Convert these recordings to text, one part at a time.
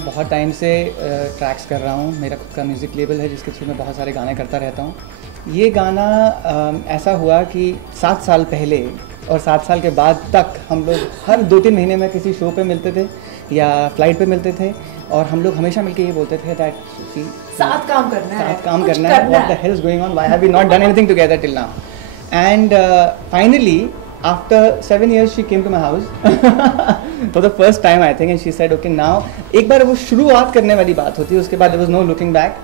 मैं बहुत टाइम से ट्रैक्स कर रहा हूँ। मेरा खुद का म्यूज़िक लेबल है जिसके थ्रू मैं बहुत सारे गाने करता रहता हूँ। ये गाना ऐसा हुआ कि 7 साल पहले और 7 साल के बाद तक हम लोग हर 2-3 महीने में किसी शो पे मिलते थे या फ्लाइट पे मिलते थे और हम लोग हमेशा मिलके ये बोलते थे दैट साथ काम करना है, what the hell is going on, why have we not done anything together till now. And finally after 7 years she came to my house for the first time I think and she said okay now, एक बार वो शुरुआत करने वाली बात होती है, उसके बाद there was no looking back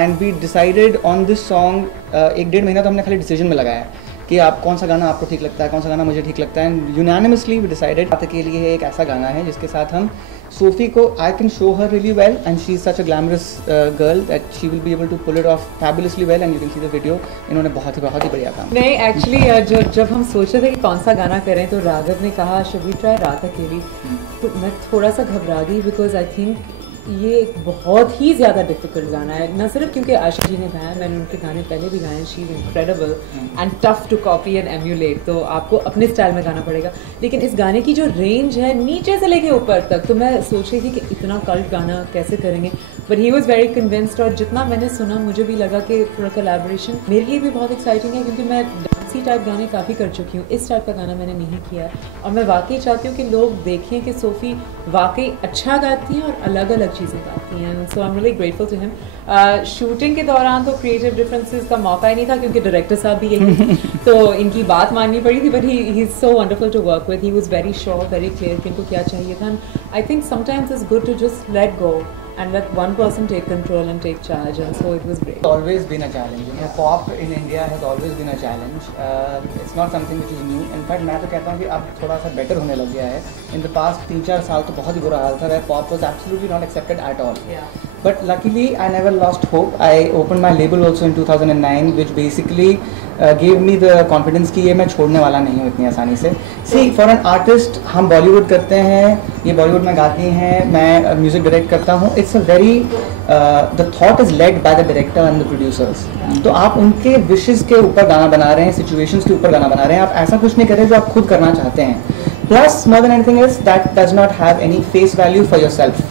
and we decided on this song। 1-1.5 महीना तो हमने खाली डिसीजन में लगाया कि आप कौन सा गाना आपको ठीक लगता है, कौन सा गाना मुझे ठीक लगता है, एंड यूनानिमसली वी डिसाइडेड के लिए एक ऐसा गाना है जिसके साथ हम सोफी को I can show her really well and she is such a glamorous girl that she will be able to pull it off fabulously well and you can see the video. इन्होंने बहुत ही बढ़िया काम। नहीं actually जब हम सोच रहे थे कि कौन सा गाना करें तो राघव ने कहा शुड वी ट्राई रात अकेली, तो मैं थोड़ा सा घबरा गई बिकॉज आई थिंक ये एक बहुत ही ज़्यादा डिफिकल्ट गाना है, न सिर्फ क्योंकि आशा जी ने गाया, मैंने उनके गाने पहले भी गाए, she is incredible and tough to copy and emulate, तो आपको अपने स्टाइल में गाना पड़ेगा। लेकिन इस गाने की जो रेंज है नीचे से लेके ऊपर तक, तो मैं सोच रही थी कि इतना कल्ट गाना कैसे करेंगे, but he was very convinced. और जितना मैंने सुना मुझे भी लगा कि थोड़ा कोलैबोरेशन मेरे लिए भी बहुत एक्साइटिंग है क्योंकि मैं डांसी टाइप गाने काफ़ी कर चुकी हूँ, इस टाइप का गाना मैंने नहीं किया है और मैं वाकई चाहती हूँ कि लोग देखें कि सोफ़ी वाकई अच्छा गाती हैं और अलग अलग चीज़ें गाती हैं। So I am really grateful to him. Shooting के दौरान तो क्रिएटिव डिफरेंसेस का मौका ही नहीं था क्योंकि डायरेक्टर साहब भी यही तो इनकी बात माननी पड़ी थी, but he is so wonderful to work with. He was very sure, very clear कि इनको क्या चाहिए था। I think sometimes it's good to just let go and let one person take control and take charge, and so it was great. It's always been a challenge, you know, pop in India has always been a challenge. It's not something which is new. In fact मैं तो कहता हूँ कि अब थोड़ा सा better होने लग गया है। In the past 3-4 साल तो बहुत ही बुरा हाल था, where pop was absolutely not accepted at all. Yeah. But luckily I never lost hope. I opened my label also in 2009, which basically gave me the confidence कि ये मैं छोड़ने वाला नहीं हूँ इतनी आसानी से। See, for an artist हम बॉलीवुड करते हैं, ये बॉलीवुड में गाती हैं, मैं म्यूज़िक डायरेक्ट करता हूँ। It's a very the thought is led by the director and the producers. तो आप उनके विशेस के ऊपर गाना बना रहे हैं, सिचुएशंस के ऊपर गाना बना रहे हैं, आप ऐसा कुछ नहीं कर रहे जो आप खुद करना चाहते हैं। Plus, more than anything else, that does not have any face value for yourself.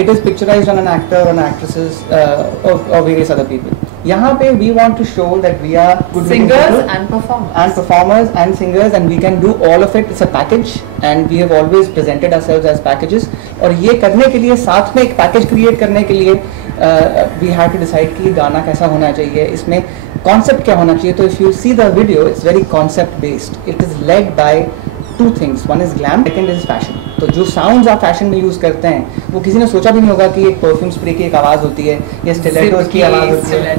It is picturized on an actor, on actresses, or various other people. यहाँ पे we want to show that we are good singers and performers and singers and we can do all of it. It's a package and we have always presented ourselves as packages. और ये करने के लिए साथ में एक package create करने के लिए we had to decide कि गाना कैसा होना चाहिए, इसमें कॉन्सेप्ट क्या होना चाहिए। तो if you see the video, it's very concept based. It is led by 2 things. One is glam, second is fashion. तो जो साउंड्स आप फैशन में यूज़ करते हैं वो किसी ने सोचा भी नहीं होगा कि एक परफ्यूम स्प्रे की एक आवाज़ होती है या स्टिलेटोस की आवाज़ होती है,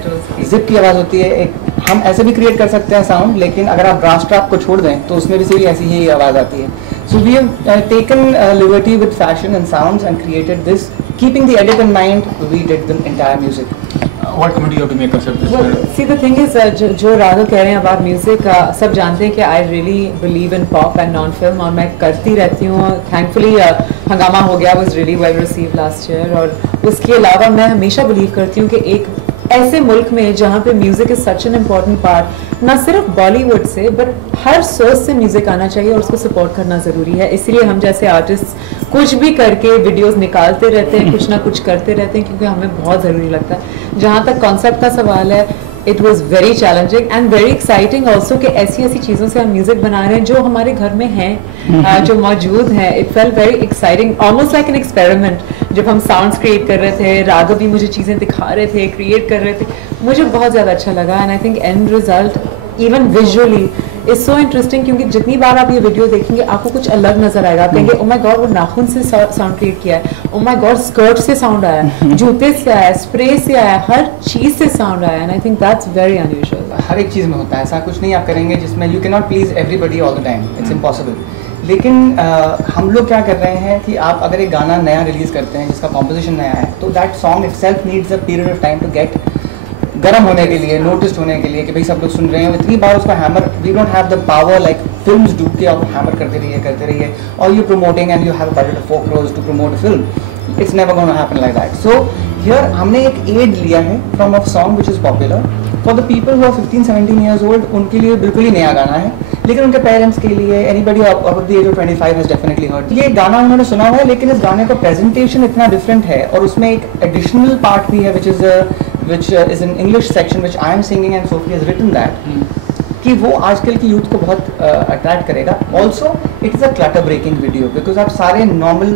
जिप की आवाज़ होती है। एक हम ऐसे भी क्रिएट कर सकते हैं साउंड, लेकिन अगर आप ब्रास स्ट्रैप को छोड़ दें तो उसमें भी सिर्फ ऐसी ही आवाज़ आती है। So we have taken liberty with fashion and sounds and created this keeping the edit in mind. We did the entire music. What comedy you have to make concept this? Well, see the thing is जो राघव कह रहे हैं about music, सब जानते हैं कि I really believe in pop and non-film और मैं करती रहती हूँ। Thankfully हंगामा हो गया was really well received last year। और उसके अलावा मैं हमेशा believe करती हूँ कि एक ऐसे मुल्क में जहाँ पे music is such an important part, ना सिर्फ बॉलीवुड से बट हर सोर्स से म्यूज़िक आना चाहिए और उसको सपोर्ट करना ज़रूरी है। इसलिए हम जैसे आर्टिस्ट कुछ भी करके वीडियोस निकालते रहते हैं, कुछ ना कुछ करते रहते हैं क्योंकि हमें बहुत ज़रूरी लगता है। जहाँ तक कॉन्सेप्ट का सवाल है, it was very challenging and very exciting also कि ऐसी ऐसी चीज़ों से हम म्यूज़िक बना रहे हैं जो हमारे घर में हैं, जो मौजूद हैं। It felt very exciting, almost like an experiment. जब हम साउंड्स क्रिएट कर रहे थे, राघव भी मुझे चीज़ें दिखा रहे थे, क्रिएट कर रहे थे, मुझे बहुत ज़्यादा अच्छा लगा। And I think and result even visually is so interesting क्योंकि जितनी बार आप ये वीडियो देखेंगे आपको कुछ अलग नजर आएगा। आप कहेंगे ओ माय गॉड वो नाखून से साउंड क्रिएट किया है, ओ माय गॉड स्कर्ट से साउंड आया, जूते से आया, स्प्रे से आया, हर चीज़ से साउंड आया। And I think that's very unusual. हर एक चीज़ में होता है, ऐसा कुछ नहीं आप करेंगे जिसमें you can not please everybody all the time, it's impossible. लेकिन हम लोग क्या कर रहे हैं कि आप अगर एक गाना नया रिलीज़ करते हैं जिसका कॉम्पोजिशन नया है तो that song itself needs a period of time to get गर्म होने के लिए, नोटिस्ड होने के लिए कि भाई सब लोग सुन रहे हैं। इतनी बार उसका hammer, we don't have the power like films do के आप हैमर करते रहिए और you promoting and you have a budget of 4 crores to promote a film. It's never gonna happen like that. So here हमने एक ad लिया है from a song which is popular for the people who are 15-17 years old। उनके लिए बिल्कुल ही नया गाना है। लेकिन उनके पेरेंट्स के लिए anybody above the age of 25 has definitely heard. ये गाना उन्होंने सुना हुआ है, लेकिन इस गाने का प्रेजेंटेशन इतना डिफरेंट है और उसमें एक एडिशनल पार्ट भी है which is in English section which I am singing and Sophie has written that कि वो आजकल की यूथ को बहुत अट्रैक्ट करेगा। Also it is a clutter breaking video because आप सारे नॉर्मल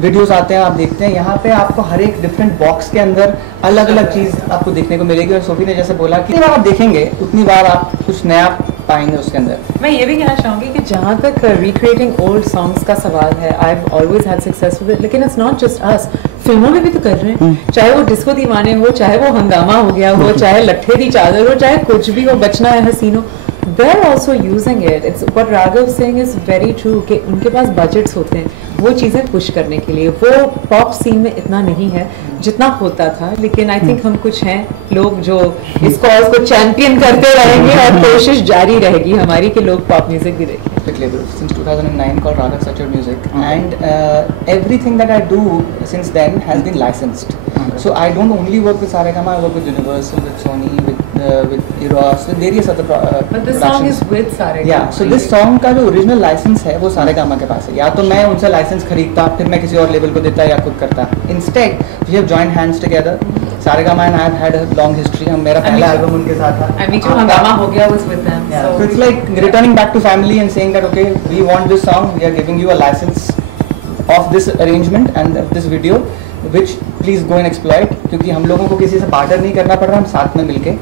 वीडियोस आते हैं, आप देखते हैं, यहाँ पे आपको हर एक डिफरेंट बॉक्स के अंदर अलग अलग चीज़ आपको देखने को मिलेगी। और सोफी ने जैसे बोला कि जितनी बार आप देखेंगे उतनी बार आप कुछ नया पाएंगे उसके अंदर। मैं ये भी कहना चाहूँगी कि जहाँ तक रिक्रिएटिंग ओल्ड सॉन्ग्स का सवाल है, I have always had success with it, लेकिन इट्स नॉट जस्ट अस, फिल्मों में भी तो कर रहे हैं, चाहे वो डिस्को दीवाने हो, चाहे वो हंगामा हो गया हो, चाहे लट्ठे दी चादर हो, चाहे कुछ भी हो, बचना है हसीनो, they're also using it. It's what Raghav saying is very true कि उनके पास बजट्स होते हैं वो चीज़ें पुश करने के लिए। वो पॉप सीन में इतना नहीं है जितना होता था, लेकिन आई थिंक हम कुछ हैं लोग जो इस कॉज को चैंपियन करते रहेंगे और कोशिश जारी रहेगी हमारी कि लोग पॉप म्यूजिक भी देखें। Label since 2009 called Raghav Sachar Music, and everything that I do since then has been licensed. So I don't only work with Saregama, I work with Universal, with Sony, with Eros, with various other But this song is with Saregama. Yeah, so this song का जो original license है वो Saregama के पास है। या तो मैं उनसे license खरीदता, फिर मैं किसी और लेबल को देता या खुद करता। Instead, we have joined hands together. Saregama and I have had a long history. हम मेरा पहला एल्बम उनके साथ था। I mean, जो हंगामा हो गया was with them. Yeah, so it's like returning back to family and saying that okay, we want this song, we are giving you a license of this arrangement and of this video, which please go and exploit. क्योंकि हम लोगों को किसी से barter नहीं करना पड़ रहा, हम साथ में मिलके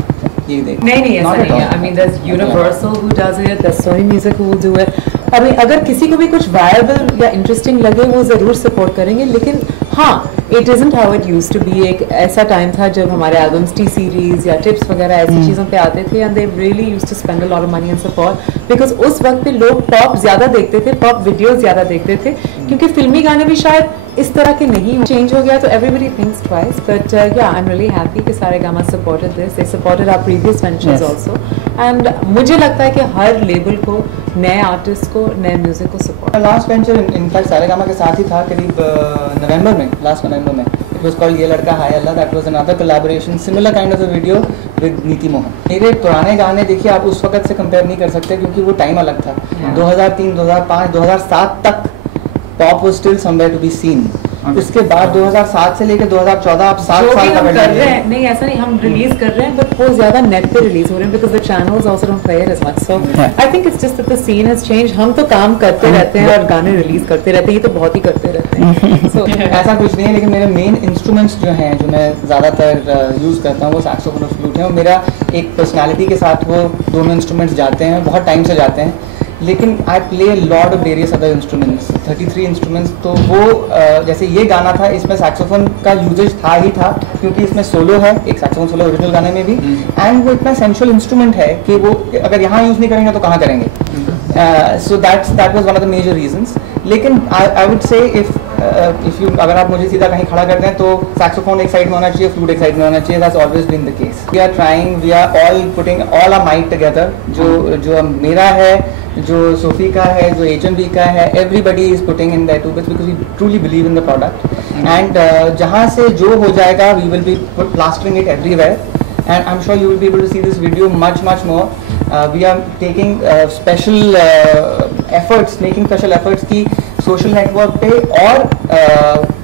ये देख। नहीं ऐसा नहीं है। I mean, there's Universal who does it, there's Sony Music who will do it. अभी अगर किसी को भी कुछ वायबल या इंटरेस्टिंग लगे वो ज़रूर सपोर्ट करेंगे, लेकिन हाँ, it isn't how it used to be. एक ऐसा टाइम था जब हमारे एल्बम्स टी सीरीज या टिप्स वगैरह ऐसी चीज़ों पे आते थे and they really used to spend a lot of money and support, because उस वक्त पे लोग पॉप ज़्यादा देखते थे, पॉप वीडियोस ज़्यादा देखते थे, क्योंकि फिल्मी गाने भी शायद इस तरह के नहीं चेंज हो गया तो एवरीबडी थिंक्स ट्वाइस। बट या आई एम रियली हैप्पी कि Saregama supported this, they supported our previous ventures also, and मुझे लगता है कि हर लेबल को, नए आर्टिस्ट को, नए म्यूजिक को support. Last venture in fact Saregama के साथ ही था करीब नवंबर में, लास्ट नवंबर में। इट वाज कॉल्ड ये लड़का हाय अल्लाह, that was another collaboration, similar kind of a video with Niti Mohan. मेरे पुराने गाने देखिए आप उस वक्त से कंपेयर नहीं कर सकते क्योंकि वो टाइम अलग था। 2003, 2005, 2007 तक pop was still somewhere to be seen. उसके बाद 2007 से लेकर 2014 आप 7 साल का कर रहे हैं, नहीं ऐसा नहीं, हम रिलीज कर रहे हैं बट वो ज्यादा नेट पे रिलीज हो रहे हैं because the channels also don't play it as much, so I think it's just that the scene has changed. हम तो काम करते रहते हैं और गाने रिलीज करते रहते हैं, ये तो बहुत ही करते रहते हैं। सो ऐसा कुछ नहीं है, लेकिन मेरे मेन इंस्ट्रूमेंट्स जो हैं जो मैं ज़्यादातर यूज़ करता हूँ वो सैक्सोफोन और फ्लूट है, और मेरा एक पर्सनैलिटी के साथ वो दोनों इंस्ट्रूमेंट्स जाते हैं, बहुत टाइम से जाते हैं। लेकिन I play lot of various other instruments, 33 instruments. तो वो जैसे ये गाना था, इसमें सैक्सोफोन का यूजेज था ही था क्योंकि इसमें सोलो है, एक सैक्सोफोन सोलो ओरिजिनल गाने में भी, एंड वो इतना सेंशुअल इंस्ट्रूमेंट है कि वो अगर यहाँ यूज़ नहीं करेंगे तो कहाँ करेंगे। So that was one of the major reasons. लेकिन I would say if you, अगर आप मुझे सीधा कहीं खड़ा करते हैं तो सैक्सोफोन एक साइड में होना चाहिए, फ्लूट एक साइड में होना चाहिए। That's always been the case. We are trying, we are all putting all our might together. जो मेरा है, जो सोफी का है, जो HMV का है, everybody is putting in that too because we truly believe in the product, and जहाँ से जो हो जाएगा we will be plastering it everywhere, and I'm sure you will be able to see this video much more. We are taking special efforts, making special efforts कि social network पे और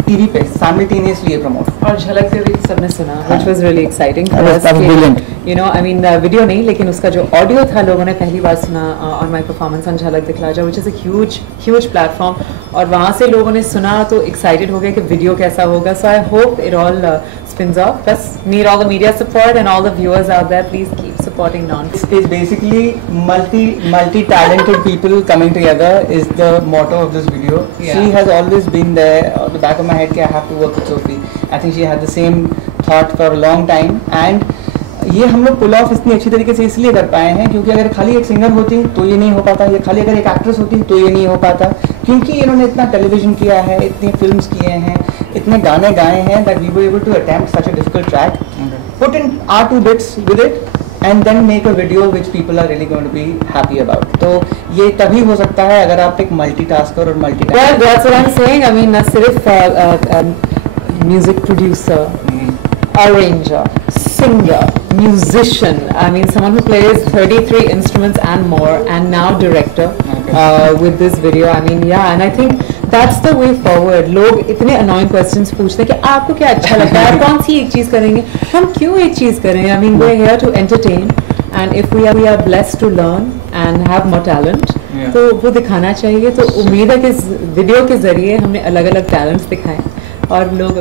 TV पे simultaneously ये promote। और झलक से भी सबने सुना, which was really exciting for us। That was brilliant। You know, I mean video नहीं, लेकिन उसका जो ऑडियो था लोगों ने पहली बार सुना on my performance on झलक दिखला जा, which is a huge platform, और वहाँ से लोगों ने सुना तो excited हो गए कि वीडियो कैसा होगा। So I hope it all spins off. Plus need all the media support and all the viewers out there, please keep supporting Non. It's basically multi-talented people coming together is the motto of this video. Yeah. She has always been there on the back of my head कि I have to work with Sophie. I think she had the same thought for a long time, and ये हम लोग पुल of इतनी अच्छी तरीके से इसलिए कर पाए हैं क्योंकि अगर खाली एक सिंगर होती तो ये नहीं हो पाता, ये खाली अगर एक एक्ट्रेस होती तो ये नहीं हो पाता, क्योंकि इन्होंने इतना टेलीविजन किया है, इतनी फिल्म्स किए हैं, इतने गाने गाए हैं, that we were able to attempt such a difficult track, put in our 2 bits with it, and then make a video which people are really going to be happy about. तो ये तभी हो सकता है अगर आप एक मल्टीटास्कर और multitasker. Well, that's what I'm saying. I mean, ना सिर्फ music producer, arranger, singer, musician, I mean someone who plays 33 instruments and more, and now director with this video. I mean, yeah, and I think that's the way forward. लोग इतने annoying questions पूछते हैं कि आपको क्या अच्छा लगता है, आप कौन सी एक चीज़ करेंगे, हम क्यों एक चीज़ करें? I mean, we're here to entertain, and if we are blessed to learn and have more talent, तो वो दिखाना चाहिए. तो उम्मीद है कि इस वीडियो के जरिए हमने अलग-अलग टैलेंट्स दिखाए और लोग